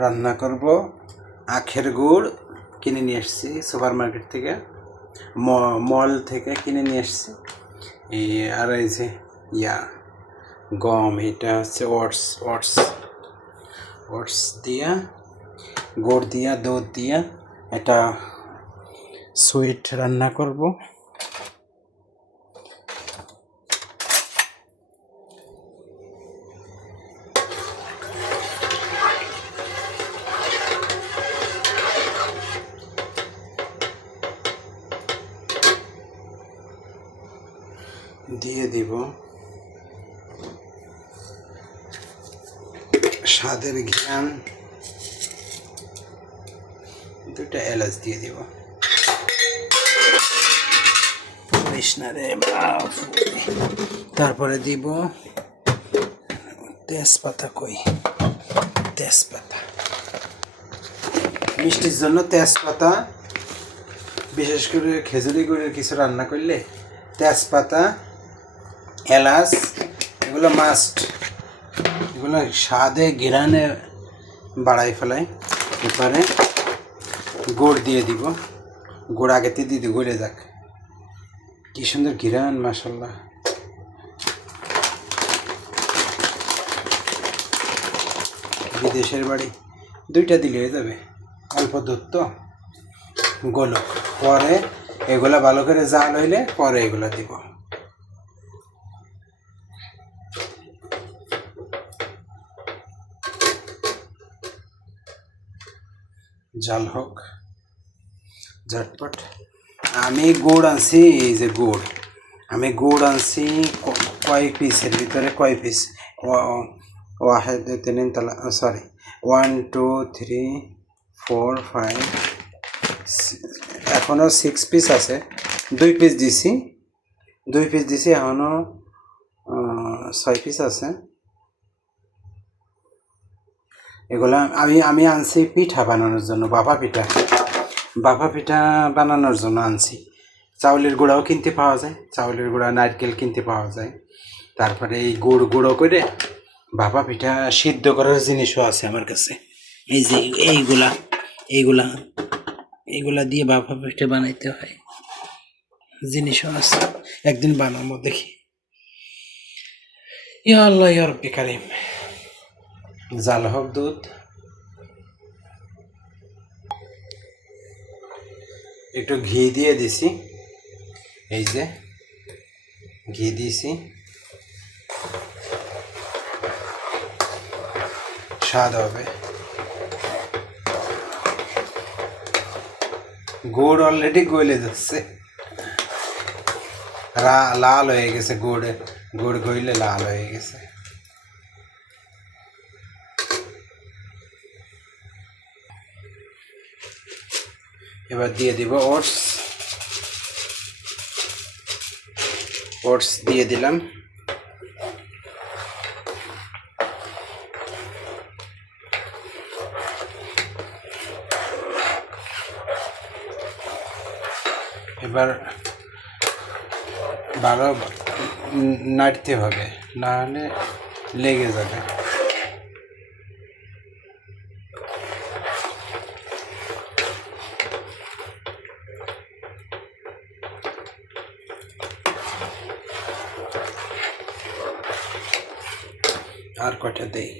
রান্না করব আখের গুড় কিনে নিয়ে এসেছি সুপার মার্কেট থেকে, মল থেকে কিনে নিয়ে এসেছি। আর এই যে গম, এটা হচ্ছে ওটস দিয়া গুড় দিয়া দুধ দিয়া এটা সুইট রান্না করব। দিয়ে দিব স্বাদের ঘ্রাণ, 2টা এলাচ দিয়ে দিব। তারপরে দিব তেজপাতা। তেজপাতা মিষ্টির জন্য তেজপাতা, বিশেষ করে খেজুরি গুড়ের কিছু রান্না করলে তেজপাতা, এলাচ এগুলো মাস্ট। এগুলো স্বাদে ঘ্রাণে বাড়াই ফেলায়। এরপরে গুড় দিয়ে দিব। গুড় আগেতে দিয়ে দিই, গলে যাক। কি সুন্দর ঘ্রাণ, মাশাআল্লাহ। বিদেশের বাড়ি, 2টা দিলে হয়ে যাবে, অল্প দুধ তো গোলক। পরে এগুলা ভালো করে জাল হইলে পরে এগুলা দিব। জাল হোক ঝটপট। আমি গুড় আনছি, এই যে গুড়, আমি গুড় আনছি কয় পিসের ভিতরে, কয় পিস, 1 2 3 4 5, এখনও 6 পিস আছে। 2 পিস দিছি, এখনও 6 পিস আছে। এগুলা আমি আনছি পিঠা বানানোর জন্য, বাফা পিঠা বানানোর জন্য আনছি। চাউলের গুঁড়াও কিনতে পাওয়া যায়, চাউলের গুঁড়া, নারকেল কিনতে পাওয়া যায়। তারপরে এই গুঁড়ো করে বাফা পিঠা সিদ্ধ করার জিনিসও আছে আমার কাছে। এই যে এইগুলা দিয়ে বাফা পিঠা বানাইতে হয়, জিনিসও আছে। একদিন বানাবো, দেখি। ইয়া আল্লাহ ইয়া রব্বি কারিম। জাল হোক দুধ। একটু ঘি দিয়ে দিছি, এই যে ঘি দিয়েছি, স্বাদ হবে। গুড় অলরেডি গলে যাচ্ছে, লাল হয়ে গেছে। গুড় গইলে লাল হয়ে গেছে। এবার দিয়ে দিব ওটস দিয়ে দিলাম। এবার ভালো নাড়তে হবে, না হলে লেগে যাবে। আর কটা দেই।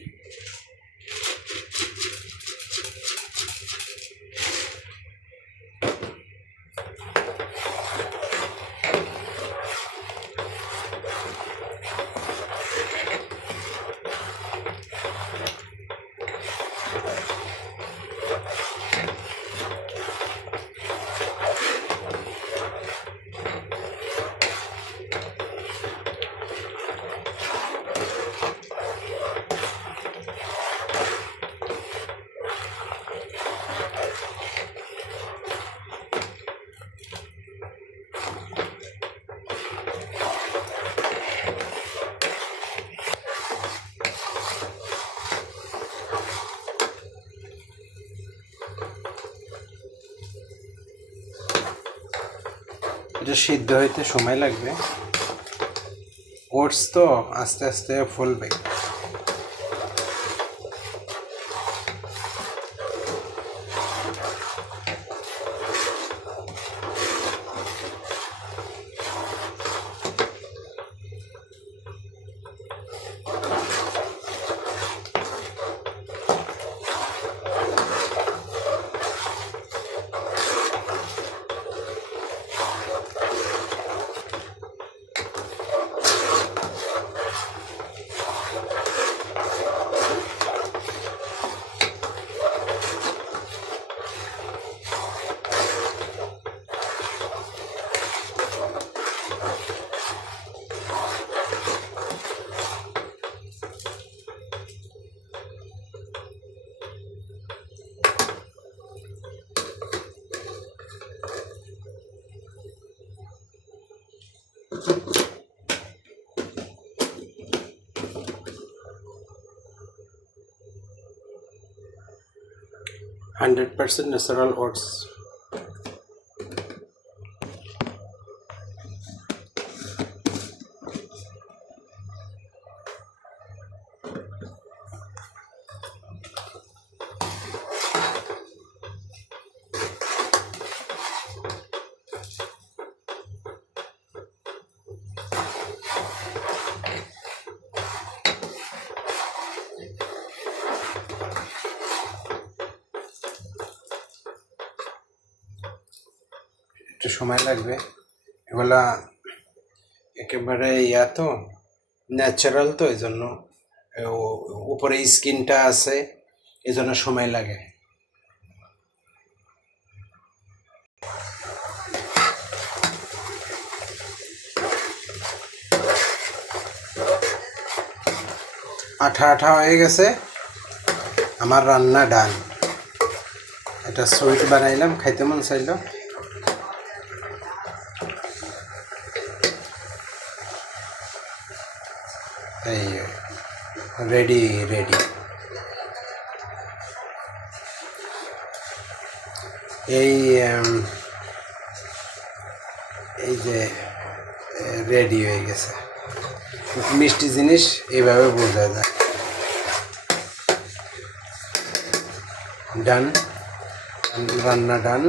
এটা সিদ্ধ হইতে সময় লাগবে। ওটস তো আস্তে আস্তে ফুলবে। 100% ন্যাচারাল ওটস। একটু সময় লাগবে, এগুলা একেবারে তো ন্যাচারাল, তো এই জন্য উপরে স্কিনটা আছে, এই জন্য সময় লাগে। আঠা আঠা হয়ে গেছে, আমার রান্না ডান। এটা সুইট বানাইলাম, খাইতে মন চাইল। এই রেডি রেডি। এই এই যে রেডি হয়ে গেছে। মিষ্টি জিনিস এইভাবে বোঝা যায়। ডান, রান্না ডান।